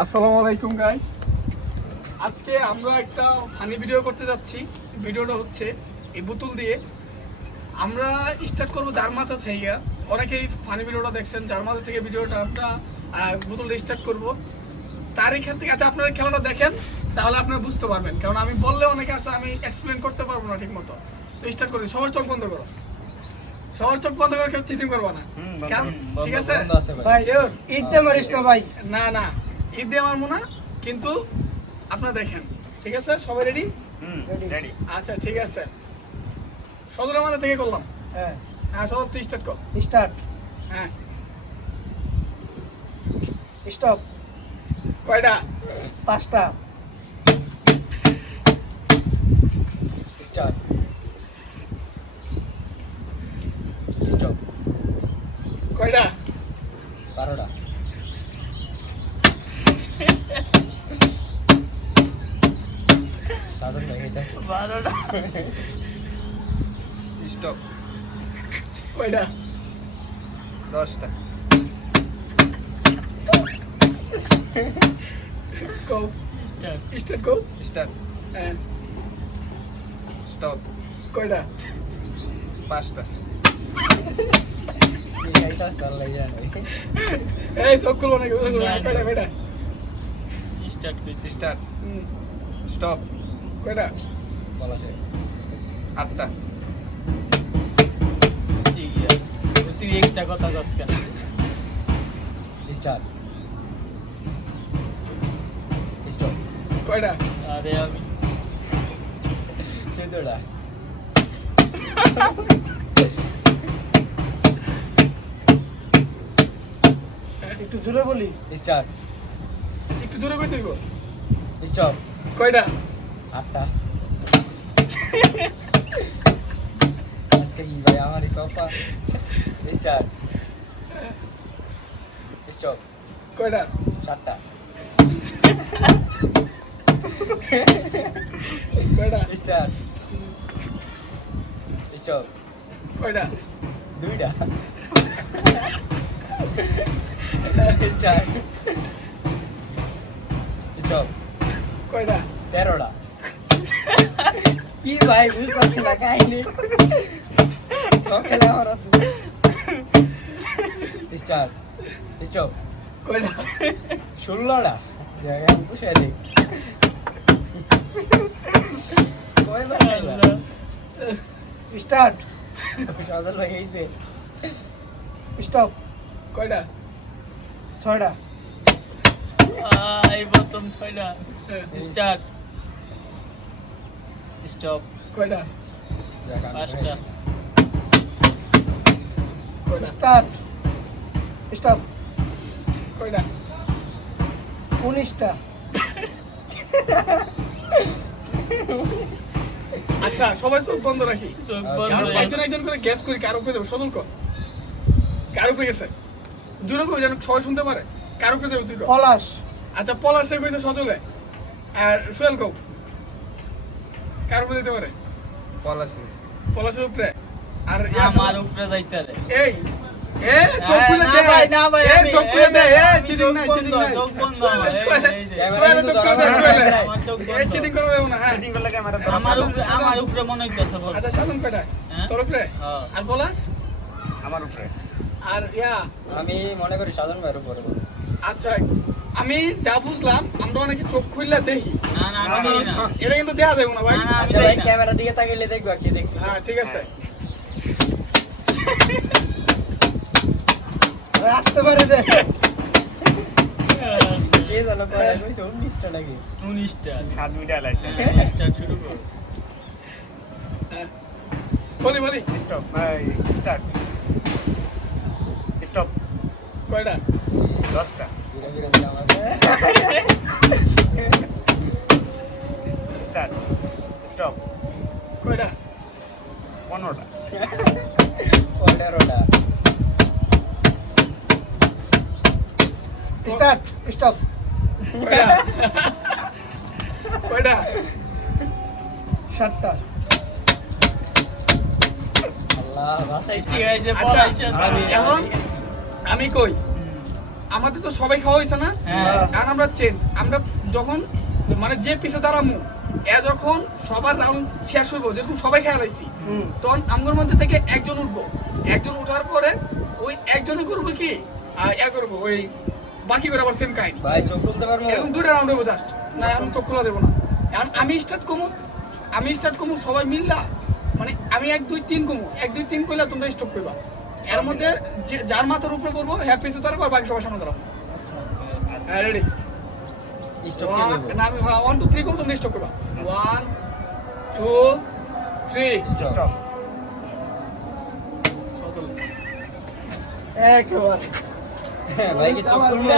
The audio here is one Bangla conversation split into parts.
আসসালামু আলাইকুম গাইস, আজকে আমরা একটা ফানি ভিডিও করতে যাচ্ছি। ভিডিওটা হচ্ছে এই বোতল দিয়ে আমরা স্টার্ট করবো যার মাথা থেকে। অনেকেই ফানি ভিডিওটা দেখছেন, যার মাথা থেকে ভিডিওটা আমরা বোতল দিয়ে স্টার্ট করবো তার এখান থেকে। আচ্ছা, আপনারা খেলাটা দেখেন, তাহলে আপনারা বুঝতে পারবেন, কারণ আমি বললে অনেকে আছে আমি এক্সপ্লেন করতে পারবো না ঠিক মতো। তো স্টার্ট করে সবার চোখ বন্ধ করো, সবার চোখ বন্ধ করে কেউ চিটিং করবো না, ঠিক আছে ভাই? ঈদ দে মারিস না ভাই। না না, ঈদ দিয়ে মারবো না, কিন্তু আপনারা দেখেন, ঠিক আছে? সবাই রেডি? রেডি। আচ্ছা ঠিক আছে, সদরের মাথা থেকে করলাম। হ্যাঁ, হ্যাঁ সদর তুই স্টার্ট কর। স্টার্ট। হ্যাঁ, স্টপ। কয়টা? 5টা। স্টার্ট। স্টপ। কয়টা? 12টা। সাধন ভাই এটা 12টা। স্টপ। কয়টা? 10টা। গো স্টার্ট। স্টার্ট গো। স্টার্ট। হ্যাঁ, স্টপ। কয়টা? 5টা। এইটা চালাই জানো। এই চোখ খুলবো নাকি? কয়টা কয়টা? স্টার্ট করতে স্টার্ট। স্টপ। কয়টা? বলা যায়। 8টা। ঠিক আছে, তুই একটা কথা কস কেন? স্টার্ট। স্টপ। কয়টা? আরে আমি 14টা। একটু জোরে বলি। স্টার্ট। একটু দূরে কই তুই গো? স্টপ। কয়টা? 8টা। আজকে কি ভাই আমারই কপা। স্টার্ট। স্টপ। কয়টা? 7টা। কয়টা? স্টার্ট। স্টপ। কয়টা? 2টা। স্টার্ট। স্টপ। কয়টা? 13টা। কি ভাই বুঝতে না কাহিনী। খেলা আমার স্টার্ট। স্টপ। কয়টা? 16টা। জায়গা আমি পুষে দিই। কয়বার খাইলা? স্টার্ট। সাজাল ভাই গেছে। স্টপ। কয়টা? 6টা। এই প্রথম 6টা। হ্যাঁ, স্টার্ট। স্টপ। কয়টা? 5টা। কয়টা? স্টার্ট। স্টপ। কয়টা? 19টা। আচ্ছা, সবাই চোখ বন্ধ রাখি। চোখ একজন একজন করে গ্যাস করি, কার উপরে যাবো? সদল কর, কার উপরে গেছে? দূরে কই যেন সবাই শুনতে পারে। কার উপরে যাবো তুই কর? পলাশ। আচ্ছা, পলাশে কইছে সজলে, আর সোহেল কও কার উপরে যেতে পারে? পলাশি। পলাশের উপরে। আর আমার উপরে যাইতে রে। এই এ চোখ খুলে দে ভাই, না ভাই, এই চোখ খুলে দে। এই চিটিং নাই, চিটিং নাই। চোখ বন্ধ। সোহেল চোখ খুলে দে, সোহেল। আমার চোখ বন্ধ। এই চিটিং করবে না। হ্যাঁ, চিটিং করলে ক্যামেরা আমার উপরে মনে হইতাছে বল। আচ্ছা সাধন কয়টা? হ্যাঁ? তোর উপরে। হ্যাঁ। আর পলাশ? আমার উপরে। আর আমি মনে করি সাধন ভাইয়ের উপরে। আচ্ছা, আমি যা বুঝলাম, আমরা অনেকে চোখ খুললে দেখি, না না আমি দেই না। এটা কিন্তু দেয়া যাবে না ভাই। না, না, আমি দেই না। ক্যামেরা দিকে তাকাইলে দেখবা কি দেখছি। হ্যাঁ ঠিক আছে। আসতে পারে দে। কে জানো কয়টা কইছে? 19টা নাকি? 19টা। 7 মিনিট লাইছে। স্টার্ট শুরু কর। হ্যাঁ, বলি বলি। স্টপ। স্টার্ট। স্টপ। কয়টা? 10টা। স্টার্ট। স্টপ। কয়টা? 15টা। 15টা। স্টার্ট। স্টপ। কয়টা? কয়টা? 7টা। আল্লাহ ভাষাই ঠিক আছে। আচ্ছা, এখন আমি কই, আমাদের তো সবাই খাওয়া হয়েছে না, হ্যাঁ। আর আমরা চেঞ্জ, আমরা যখন মানে যে পিছে দাঁড়ামু যখন সবার রাউন্ড শেষ হইব, যেরকম সবাই খেয়াল আইছি, তখন আমগোর মধ্যে থেকে একজন উঠবো, একজন উঠার পরে ওই একজনে করবো কি করবো ওই বাকি করে আবার সেম কাহিনী, ভাই চোখ খুলতে পারবো? এরকম দুইটা রাউন্ড হইব জাস্ট, না এখন চোখ খোলা দেবো না। এখন আমি স্টার্ট করবো সবাই মিললা, মানে আমি 1 2 3 কমু, 1 2 3 কইলা তোমরা স্টপ করবা, এর মধ্যে যার মাথার উপরে পড়বো হ্যাঁ পিছে দাঁড়াবো, আর বাকি সবার সামনে দাঁড়াবো। হ্যাঁ রেডি, স্টপ কে করব? না আমি 1 2 3 করবো, তোমরা স্টপ করবা। 1 2 3 স্টপ। একেবারে ভাই কি চোখ খুলবো?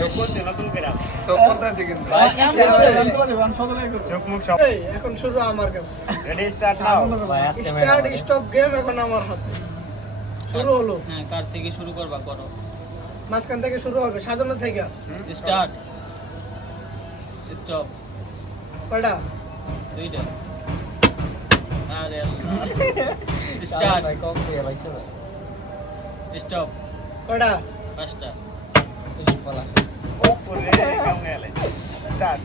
চোখ খুলছে নতুন করে। চোখ খুলতেছে কিন্তু। চোখ মুখ সব। এই এখন শুরু আমার কাছে। Ready start now. ভাই আজকে স্টার্ট স্টপ গেম এখন আমার হাতে। শুরু হলো। হ্যাঁ, কার থেকে শুরু করবা? করো। মাঝখান থেকে শুরু হবে, সাজানো থেকে। স্টার্ট। স্টপ। কয়টা? দুইটা। আরে আল্লাহ। স্টার্ট। ভাই কম দিয়ে ভাই ছিল। স্টপ। কয়টা? পাঁচটা। বলা। ওপরে কেমন গেলে। স্টার্ট।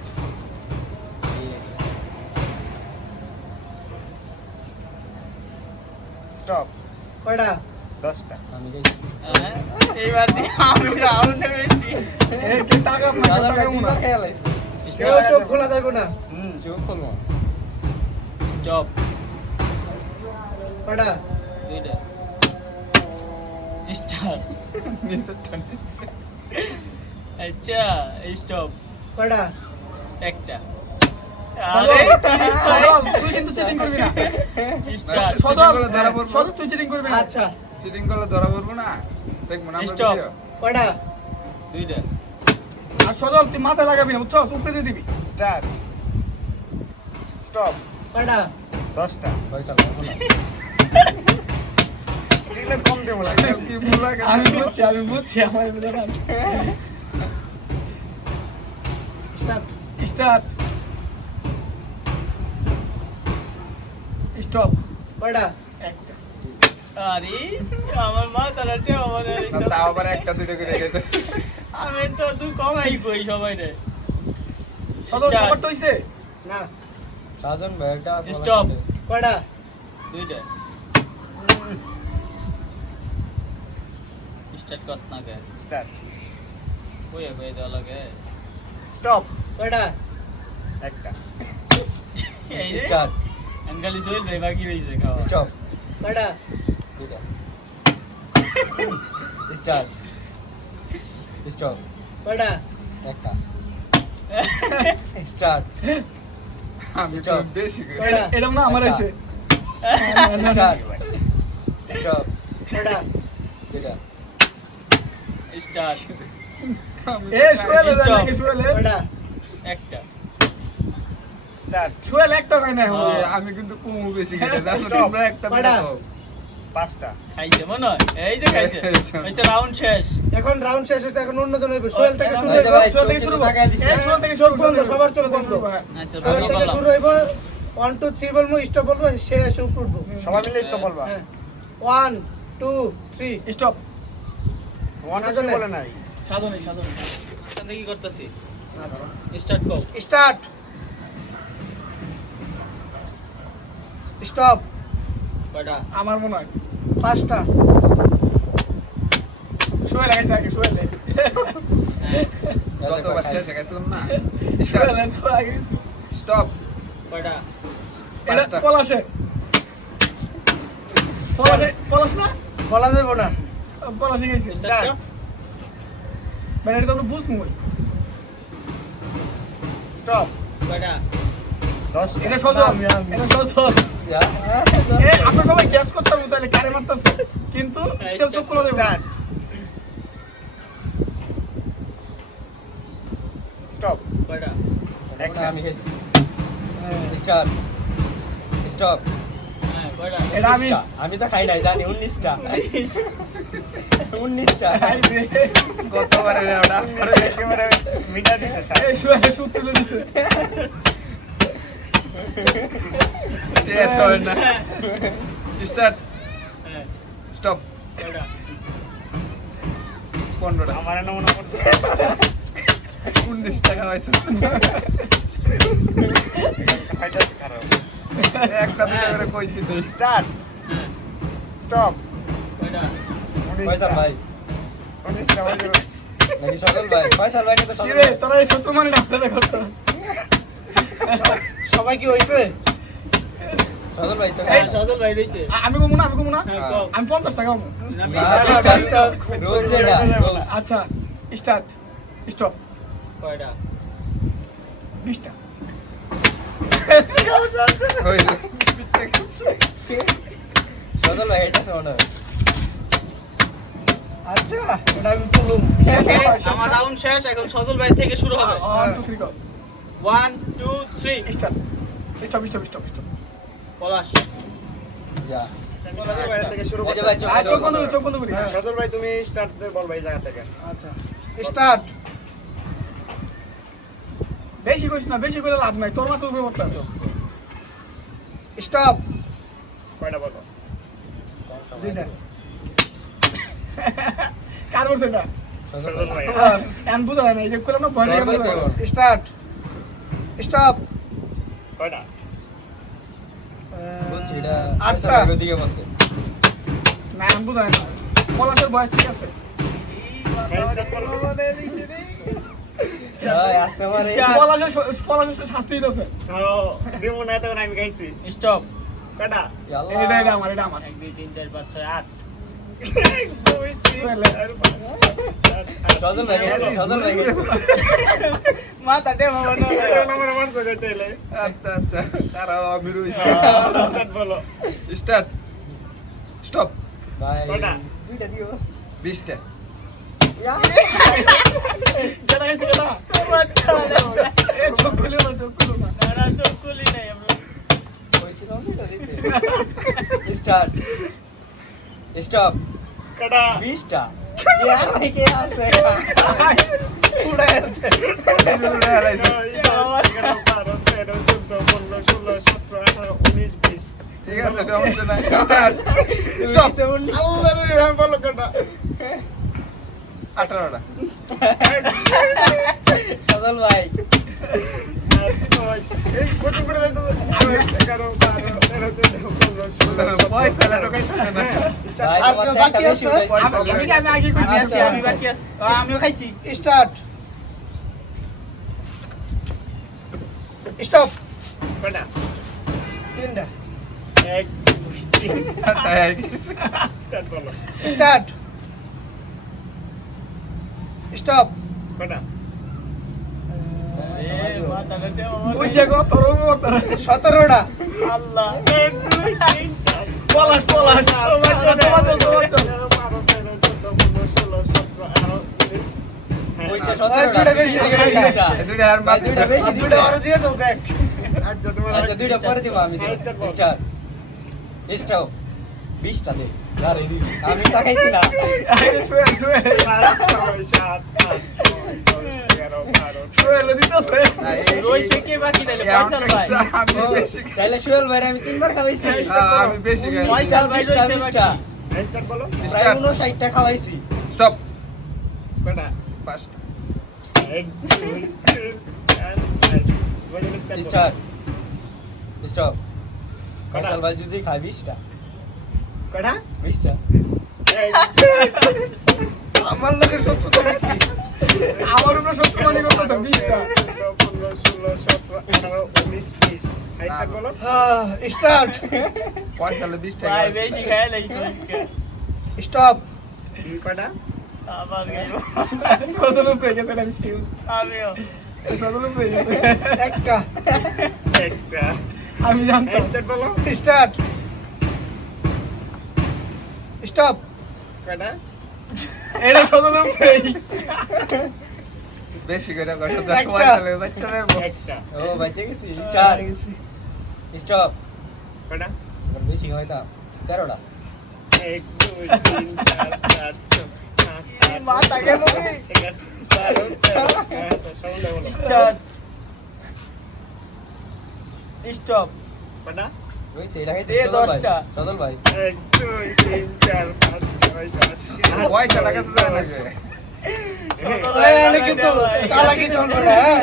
স্টপ। কয়টা? 10টা। আমি যাই। হ্যাঁ, এইবার দিয়ে আমি রাউন্ডে বেশি। খেয়াল আছে। কেউ স্টপ। চোখ খোলা যাবে না। চোখ খুলবো। স্টপ। কয়টা? দুইটা। স্টার্ট। আচ্ছা, স্টপ। কয়টা? একটা। সজল, আরে সজল, তুই কিন্তু চিটিং করবি না। স্টার্ট। সজল, সজল, তুই চিটিং করবি না। আচ্ছা। চিটিং করলে ধরা পড়বো না, দেখবো না আমরা Stop. ভিডিও। কয়টা? দুইটা। আর সজল তুই মাথায় লাগাবি না, বুঝছো? উপরে দিয়ে দিবি। স্টার্ট। স্টপ। কয়টা? 10টা। পয়সা লাগবে না। এগুলো কম দেবো লাগে। কি ভুল লাগে? আমি বুঝছি আমার বুঝলাম। স্টার্ট, স্টপ, কয়টা? একটা। আরে আমার মা তারাতে আমাদের না, তাও আবার একটা দুটো করে যেতেছে। আমি তো তুই কমাই কই সবাই রে। সজল Start. সবার হইছে? না। সাজন ভাই একটা Stop. কয়টা? দুইটা। স্টার্ট করছ না কে? স্টার্ট। কইয়া কইয়া দেওয়া লাগে। স্টপ। কয়টা? একটা। এই যে স্টার্ট। আঙ্গালি সোহেল ভাই বাকি রইছে খাওয়া। স্টপ। কয়টা? দুইটা। স্টার্ট। স্টপ। কয়টা? একটা। স্টার্ট। আমি তো Stop. বেশি করে। কয়টা? এরকম না আমার হইছে। স্টার্ট। স্টপ। কয়টা? দুইটা। স্টার্ট। আমি এ সোহেল Stop. নাকি সোহেল? কয়টা? একটা। স্টার্ট। সোহেল একটা কয় না এখন। আমি কিন্তু কুমু বেশি করে দাও, Stop. তোমরা একটা কয়টা? দাও। 5টা। খাইছে মনে হয়। এই যে খাইছে। খাইছে রাউন্ড শেষ। এখন রাউন্ড শেষ হচ্ছে, এখন অন্যজন হইবে। সোহেল থেকে শুরু এই যে হইবে। ভাই, সোহেল থেকে শুরু করবো। এই সোহেল থেকে চোখ শুরু বন্ধ, করবো। সবার চোখ বন্ধ। আচ্ছা, সোহেল ভালো থেকে করলাম। শুরু হইব। 1 2 3 বলবো, স্টপ বলবো, সে এসে উপরে উঠবো। সবাই মিলে স্টপ বলবা। হ্যাঁ। 1 2 3 স্টপ। 1 2 3 বলে নাই। সাধনে, সাধনে। এখান থেকে কি করতেছি? আচ্ছা। স্টার্ট কর। স্টার্ট। স্টপ। কয়টা? আমার মনে হয় 5টা। সোহেল আগে আগে সোহেল গতবার শেষে গেছিলাম না। সোহেল আগে স্টপ। কয়টা? এটা পাঁচটা। পলাশে পলাশে পলাশ না বলা যাবে না। পলাশে গেছে স্টার্ট। মানে এটা তো আমরা বুঝবো স্টপ। কয়টা? 10টা। এটা সজল আমি। এটা সজল এ আমরা সবাই গ্যাস করতাম চাইলে কারে মারতেছে কিন্তু কেউ চোখ খুলে দেবে না। স্টার্ট। স্টপ। কয়টা? একটা। আমি খেয়েছি। স্টার্ট। স্টপ। হ্যাঁ, কয়টা? এটা আমি আমি তো খাই নাই, জানি 19টা। 19টা। আই রে গতবারে ওটা আরে একেবারে মিটা দিছে স্যার। এই সোহেল সুত তুলে দিছে শেষ হয় না। স্টার্ট। হ্যাঁ, স্টপ। কয়টা? 15টা আমার মনে পড়ছে 19 টাকা হয়েছে ফাইটার খারাপ একটা দুটো করে কই দিতে স্টার্ট স্টপ কয়টা? ফয়সাল ভাই 19টা বাজে নাকি সকল ভাই ফয়সাল ভাই তো কি সকল রে ভাই তোরা এই সত্য মানে ডাক্তার করছো সবাই কি হয়েছে? সকল ভাই তো এই, সজল ভাই রইছে। আমি কমু না হ্যাঁ, কও। আমি 50 টাকা কমু না, না, 20 টাকা। স্টার্ট রোলস এটা রোলস আচ্ছা স্টার্ট স্টপ কয়টা? 20টা ওই সকল ভাই এটা শোনো আচ্ছা এটা আমি তুলুম। আমার রাউন্ড শেষ, এখন সজল ভাই থেকে শুরু হবে। 1 2 3 গো 1 2 3 স্টার্ট স্টপ পলাশ। যা সজল ভাই থেকে শুরু এই যে করতে ভাই আর চোখ বন্ধ করি সজল ভাই তুমি স্টার্ট দে বল ভাই জায়গা থেকে আচ্ছা স্টার্ট। বেশি করিস না, বেশি করে লাভ নাই, তোর মাথার উপরে পড়তে আছে। স্টপ। কয়টা বলো দুইটা। কার বলছে এটা? সজল ভাই এমন বুঝা যায় না, এই যে করলাম না ভয়েস দশ বলতে হবে। স্টার্ট। স্টপ। কয়টা বুঝছি এটা আটটা। ফয়সাল ভাই দিকে বসে না এমন বুঝা যায় না, পলাশের বয়স ঠিক আছে। স্টার্ট বলো ভাই আসতে পারে পলাশের শাস্তি দিতেছে। ও দিমু না তখন আমি গাইছি স্টপ। কয়টা আল্লাহ এটা আমার 1 2 3 4 5 6 8 2 3 4 সজল ভাই গেছে, সজল ভাই গেছে। মাথা দে মামা না। আমার মন করে চলে আচ্ছা আচ্ছা তারাও আমি রইছি স্টার্ট বলো স্টার্ট স্টপ ভাই কয়টা? দুইটা দিও 20টা যেটা গেছে এটা। এ চোখ খুলে না, চোখ খুলে না। না চোখ খুলি নাই আমরা। কইছিল না দিতে স্টার্ট স্টপ কয়টা 20টা यार भाई के আছে উড়ে গেছে। ঠিক আছে সমস্যা নাই স্টার্ট স্টপ সজল 18টা ভাই পয়সা ঢোকাইতে না ভাই আর তোমার কেউ তো বাকি একটা আছে? বেশি হয়ে গেছে। আমি কি আমি আগে কইছি? আমি আছি, আমি বাকি আছি। আমিও খাইছি। স্টার্ট। স্টপ। তিনটা। আচ্ছা এই কিছু। স্টার্ট। স্টপ। এ মাথাটা দে মামা। ওই যে গো তোর উপর 17টা। আল্লাহ। পলাশ তোমার চল। পয়সা দুইটা বেশি হয়ে গেছে। দুইটা এই দুইটা আর ভাই, দুইটা বেশি দুইটা দিছে। আরো দিয়ে দাও ব্যাক। আচ্ছা দুইটা পরে দিব আমি স্টার্ট স্টপ 20টা দে আরে দি আমি তাকাইছি না শুয়ে দিতেছে। না, এই- রইছে কে বাকি তাইলে? ফয়সাল ভাই। আমি বেশি তাহলে সোহেল ভাই আমি তিনবার খাওয়াইছি আমি বেশি খাই ফয়সাল ভাই রইছে বাকি। প্রায় 59টা খাওয়াইছি স্টপ 5টা স্টার্ট স্টপ ফয়সাল ভাই যদি খাই 20টা 20টা আমার লোকের সত্য তো নাকি? আমার উপরে সত্য মনে করতেছে 20টা। স্টার্ট। পয়সা 20 টাকা ভাই বেশি খায় লাইছে আজকে। স্টপ। আবার গেল। সজল উপরে গেছে না, আমি শিওর। আমিও। সজল উপরে গেছে। একটা। আমি জানতাম। স্টার্ট। স্টপ। এটা সজল উপরেই। বেশি করে কথা একটা। পয়সা লাগে বাচ্চা লাগবো ও বাঁচে গেছি স্টার্ট স্টপ বেশি হয় তা 13টা মাথা গেল রে। স্টার্ট স্টপ ওই সেটা খাইছি এ 10টা। সদল ভাই পয়সা লাগাতে যায় না যে এখানে কিন্তু চালাকি চলবে না, হ্যাঁ?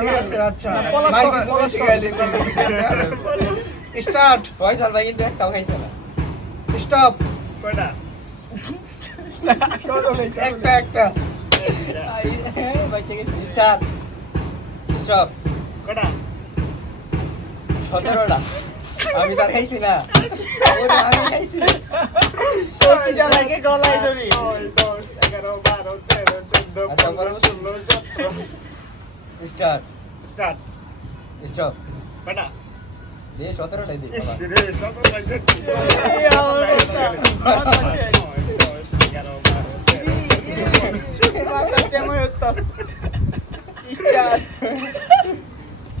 ঠিক আছে, আচ্ছা। ভাই কিন্তু বেশি গায়ে দিছে। স্টার্ট, ফয়সাল ভাই কিন্তু একটাও খাইছে না। স্টপ, কয়টা? একটা একটা। Start, stop. কয়টা? 17টা। আমি তার খাইছি না। ওরে আমি খাইছি। সত্যি জ্বালাকে গলায় ধরি। 9, 10, 11, 12, 13, 14, আচ্ছা, 15, 16, 17। Start, start. স্টপ। কয়টা? দে 17টাই দে। ইস বাবা। রে, সব লাগছে। এই আমার কথা। 9, 10, 11, 12, 13, মাথা টেমায় উঠতাছে। স্টার্ট।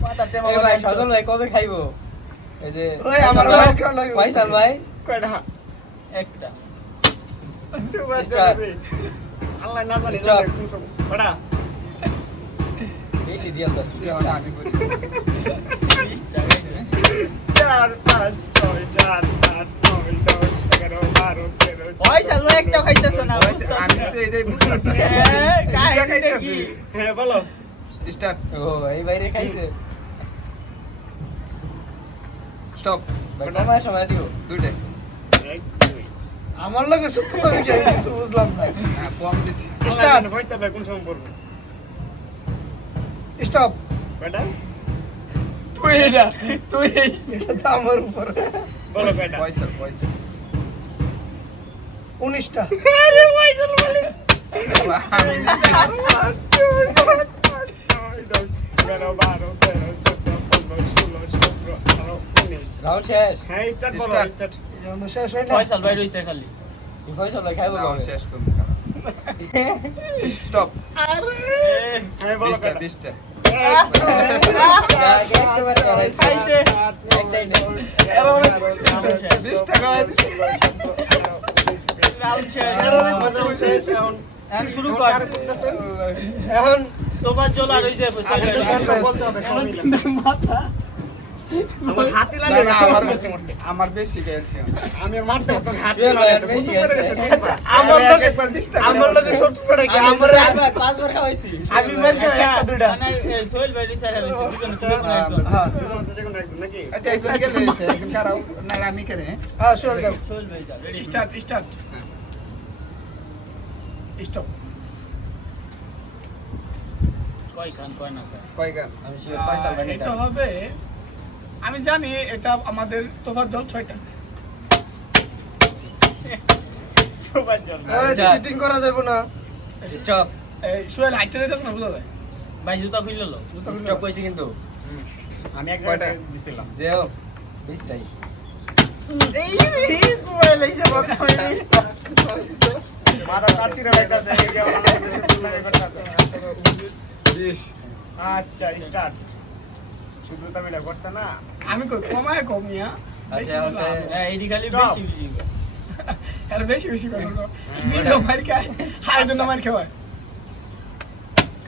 মাথা টেমায়। এই ভাই সজল ভাই কবে খাইবো? এই যে ওই আমার ভাই কেন লাগে? ফয়সাল ভাই কয়টা? একটা। তুই বাস Start. করবি। আল্লাহ না জানি Stop. কোন সব। কয়টা? বেশি দিয়া তো আমি করি 4, 5, 6, 7, 8, 9, 10, 11, 12, 13, ফয়সাল ভাই একটা খাইতেছ না। আমি তো এটাই বুঝলাম না। কাহিনী কি? হ্যাঁ বলো। স্টার্ট, ও এই বাইরে খাইছে। স্টপ, ভাই কমায় সময় দিও। দুইটাই। 1, 2। আমার লগে সত্যি করে কি আমি কিছু বুঝলাম না। হ্যাঁ, কম দিছি। স্টার্ট। পয়সা ভাই কোন সময় পড়বে? স্টপ, কয়টা? তুই এটা তুই এই এটা তো আমার উপর। বলো কয়টা? পয়সা পয়সা 19টা, আরে পয়সা বলে। আমি 19 রাউন্ড শেষ। হ্যাঁ স্টার্ট বলো Start. স্টার্ট এই জন্য শেষ হয় না। ফয়সাল ভাই রইছে খালি। এই ফয়সাল ভাই খাইবো রাউন্ড কবে? শেষ করব। স্টপ, হ্যাঁ বলো 20টা কয়টা? 20টা। খাইছে। রাউন্ড শেষ। এখন শুরু কর। এখন তোমার জল আর হইছে ফয়সাল ভাই। মাথা আমার হাতে না, লাগে না, আমার বেশি গেছে। আমি আর মারতে হতো হাতে জুয়েল ভাই আর লাগে বেশি বেশি গেছে। গেছে আমার লগে একবার 20 টাকা আমার লগে সত্যি করে কি আমার আমার 5 বার খাওয়াইছি। আমি বের করে একটা দুইটা। মানে সোহেল ভাই রইছে আর রইছে দুজন ছিল কোন একজন। হ্যাঁ যেকোনো একদম নাকি আচ্ছা একজন গেলে একজন ছাড়াও না আমি করে হ্যাঁ চল যাও। সোহেল ভাই যা। রেডি। স্টার্ট স্টার্ট স্টপ কয় খান কয় না খান। কয় গান আমি শিওর ফয়সাল ভাই এটা হবে আমি জানি এটা আমাদের তোফার জল 6টা সবার জন্য চিটিং করা যাবে না। স্টপ। এই সোহেল হাইটে দিতেছ না বুঝা যায় ভাই জুতা খুলল লো। স্টপ কইছি কিন্তু। আমি এক কয়টা? জায়গায় দিছিলাম যেও 20টাই। মারা কাটতিরা লাগাছে এই আমাদের 20 আচ্ছা স্টার্ট শুধু তামিলা করছে না আমি কই কমায় কমিয়া আচ্ছা ওকে এইডি খালি Stop. বেশি বেশি করে। আর বেশি বেশি কথা তো নিজে মার খায় আর জন্য মার খাওয়ায়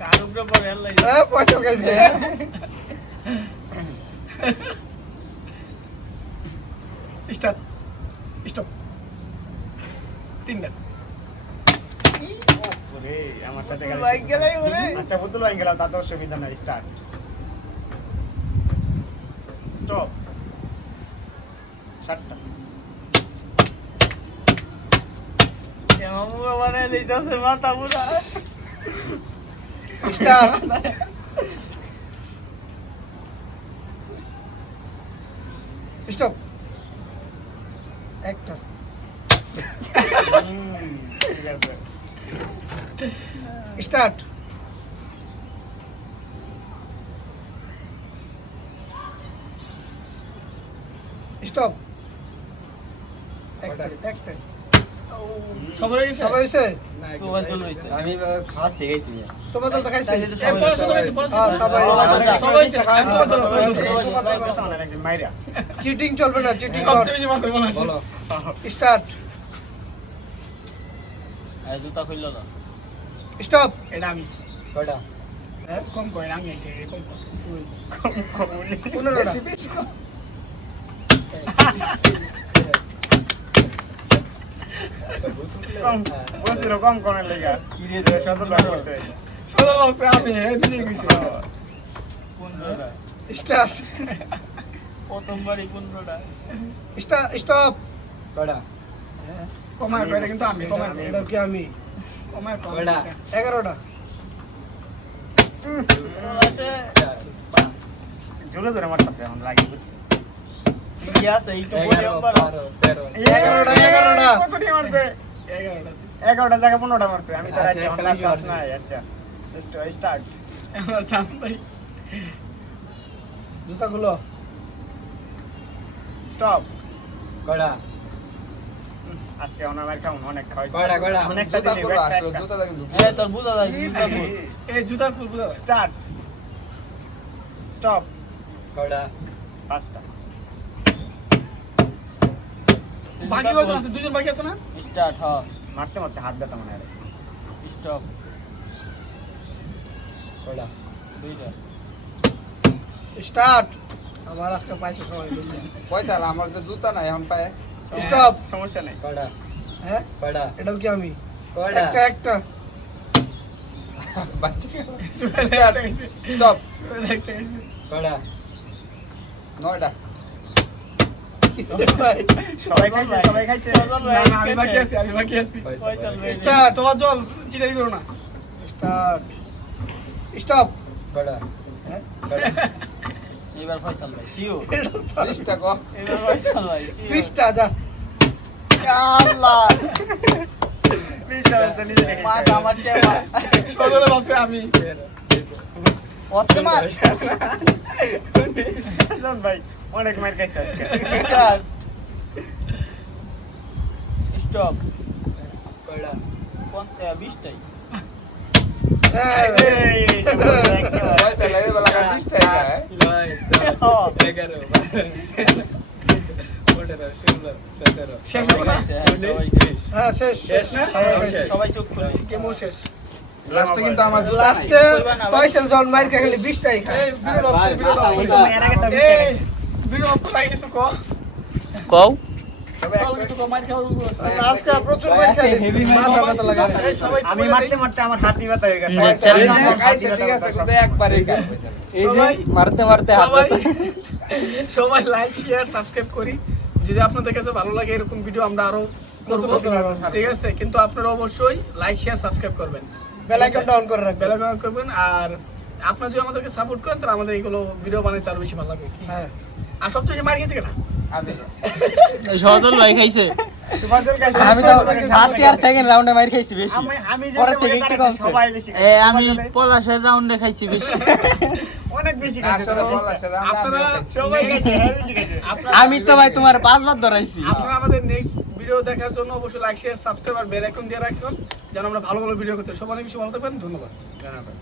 কার উপরে পড়ে আল্লাহ। হ্যাঁ পয়সা খাইছে। স্টার্ট স্টপ 3টা ওরে আমার সাথে পুতুল ভাই গেলাই ওরে। আচ্ছা পুতুল ভাই গেল তাতে অসুবিধা নাই স্টার্ট স্টপ 7টা মামু বানাই লইতাছে মাথা পুরা। স্টার্ট, স্টপ, একটা, ঠিক আছে স্টার্ট, স্টপ, একটা একটা সবাই হয়ে গেছে সবাই হয়েছে? তোমার জল রইছে। আমি ফার্স্ট ঠিক আইছি। তোমার তো খাইছে? তাইলে তো এই পড়া সবাই হয়েছে হ্যাঁ সবাই সবাই হয়েছে মাইরা চিটিং চলবে না, চিটিং কর। সবচেয়ে বেশি মাথা বলা আছে বলো। স্টার্ট, এই জুতা খুলল লো। স্টপ, এটা আমি কয়টা? কম কয় আমি আইছি কম কয় 15টা, বেশি বেশি কম বলছিল কম কোনের লেগা সদর ভাই করছে সদর বলছে আমি দিয়ে গেছি স্টার্ট প্রথমবারই 15টা স্টপ কয়টা কমায় করে কিন্তু আমি কমায় এটা কি আমি কমায় কয়টা 11টা পলাশে জোরে জোরে মারতাছে এখন লাগি বুঝছি কি আছে একটু বলে 11 পারো 12 13 11টা কত নিয়ে মারছে 11টা 11টা জায়গা 15টা মারছে আমি তো আচ্ছা, আচ্ছা আমার একটা চান্স বেশি নাই আচ্ছা স্টার্ট আমার চান্স নাই জুতা খুলো স্টপ কয়টা আজকে ওনার মার খাওন অনেক খাওয়াইছে কয়টা কয়টা অনেকটা জুতা দিলি পরো আসলে জুতাটা কিন্তু এই তোর বুঝা যায় জুতা পর এই জুতা খুলবো স্টার্ট স্টপ কয়টা পাঁচটা বাকি কয়জন আছে দুজন বাকি আছে না স্টার্ট হ মারতে মারতে হাত ব্যথা মনে হয় স্টপ কয়টা দুইটা স্টার্ট আমার আজকে পাইছে সবাই বুঝলেন পয়সা হলো, আমার যে জুতা নাই এখন পায়ে স্টপ সমস্যা নেই কয়টা হ্যাঁ কয়টা এটাও কি আমি কয়টা একটা বাচ্চা স্টপ কয়টা 9টা সবাই খাইছে সবাই খাইছে আমি বাকি আছি আমি বাকি আছি পয়সা লই স্টার্ট তোমার জল চিটারি করো না স্টার্ট স্টপ কয়টা হ্যাঁ কয়টা এবার ফয়সাল ভাই শিওর 20টা কো এবার ফয়সাল ভাই শিওর 20টা যা আল্লাহ বিশটা তো নিজে মা খাইছে আমার টেবা সদরে বলছে আমি অস্তে মার জন ভাই অনেক মার খাইছে আজকে স্টার্ট স্টপ কয়টা 20টাই হ্যাঁ এই পয়সা লাগে বলা 20টা হ্যাঁ 11 12 13 শেষ হবে না হ্যাঁ শেষ শেষ না? সবাই খাইছে। সবাই চুপ করে গেমও শেষ লাস্টে কিন্তু আমার জুতা নাই লাস্টে পয়সা যখন মার খেয়ে গেলি 20টাই খায় এই ভিডিও ভাই, এর আগে তো এই ভিডিও অফ করে কিছু কো কও তবে চল কিছু কো মার খাওয়ার আজকে প্রচুর মার খাইছি মাথা ব্যথা লাগা এই সবাই আমি মারতে মারতে আমার হাতই ব্যথা হয়ে গেছে খাইছে ঠিক আছে কিন্তু একবারই খাই এই যে মারতে মারতে হাত সবাই সবাই লাইক শেয়ার সাবস্ক্রাইব করি যদি আপনাদের কাছে ভালো লাগে এরকম ভিডিও আমরা আরো করব ঠিক আছে কিন্তু আপনারা অবশ্যই লাইক শেয়ার সাবস্ক্রাইব করবেন বেল আইকনটা অন করে রাখবেন বেল আইকন করবেন আর আপনারা যদি আমাদেরকে সাপোর্ট করেন তাহলে আমাদের এগুলো ভিডিও বানাইতে আরো বেশি ভালো লাগবে হ্যাঁ আর সবচেয়ে বেশি মার গেছে কেনা আমি সজল ভাই খাইছে তোমার জন্য খাইছে আমি তো ফার্স্ট ইয়ার সেকেন্ড রাউন্ডে মার খাইছি বেশি আমি যে পরের সময় থেকে একটু দাঁড়াইছি, কমছে। সবাই বেশি এ আমি পলাশের রাউন্ডে খাইছি বেশি অনেক বেশি খাইছে আসলে বলা সেটা আপনারা সবাই খাইছে হ্যাঁ, বেশি খাইছে আমি তো ভাই তোমার 5 বার ধরাইছি আপনারা আমাদের নেক্সট ভিডিও দেখার জন্য অবশ্যই লাইক শেয়ার সাবস্ক্রাইব আর বেল আইকন দিয়ে রাখুন যেন আমরা ভালো ভালো ভিডিও করতে পারি। সবাই অনেক বেশি ভালো থাকবেন ধন্যবাদ ধন্যবাদ